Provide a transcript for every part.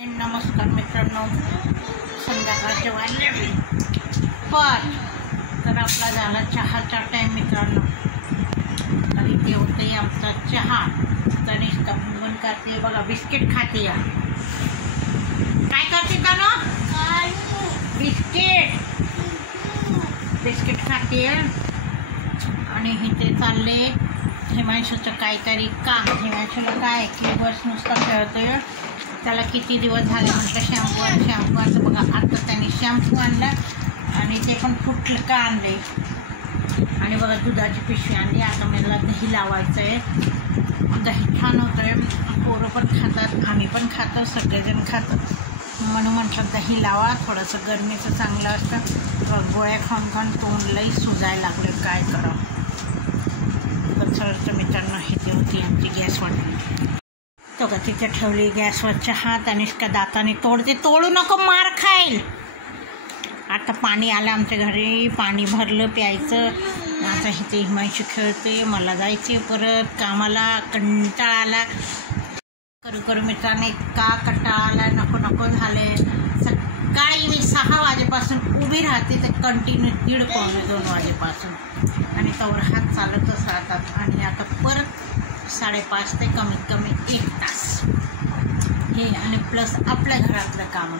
नमस्कार मित्रांनो, संध्याकाळचे वाजले पण तर आपला झाला चहाचा टाईम मित्रांनो. तर इथे होते आमचा चहा. तनिष बन करते बघा, बिस्किट खाते. काय करते का ना? बिस्किट खाते. आणि इथे चालले हिमांशूचं काहीतरी काम. हिमांशूला काय की बस नुसतं खेळतोय. त्याला किती दिवस झाले म्हटलं शॅम्पू आणलं. बघा आता त्यांनी शॅम्पू आणला आणि ते पण फुटलं का आणले. आणि बघा दुधाची पिशवी आणली. आता मला दही लावायचं आहे. दही छान होतं आहे, पोरं पण खातात, आम्ही पण खातो, सगळेजण खातात. म्हणून म्हटलं दही लावा, थोडंसं गरमीचं चांगलं असतं. गोळ्या खाऊन तोंड लई सुजायला लागले, काय करावं. तर सरळ मित्रांनो इथे होती आमची गॅसवर. तो का तिथे ठेवली गॅसवर चहा. तनिष्का दाताने तोडते. तोडू नको, मार खाईल. आता पाणी आलं आमच्या घरी, पाणी भरलं प्यायचं. आता इथे हिमांशू खेळते. मला जायचे परत कामाला. कंटाळा आला करू मित्रांनो, इतका कंटाळा आला, नको झाले. सकाळी मी 6 वाजेपासून उभी राहते तर कंटिन्यू 1:30-2 वाजेपासून. आणि तोवर हात चालतच राहतात. आणि आता परत 5:30 ते कमीत कमी 1 तास हे. आणि प्लस आपल्या घरातलं कामं.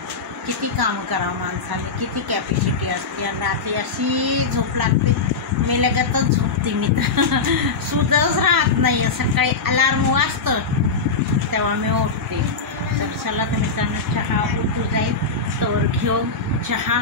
किती कामं करावं माणसाने, किती कॅपॅसिटी असते. आणि रात्री अशी झोप लागते, मी लगतच झोपते. मी तर सुधच राहत नाही. सकाळी अलार्म वाजतं तेव्हा मी उठते. तर चला तर मित्रांनो, चहा उतू जाईल तर घेऊ चहा.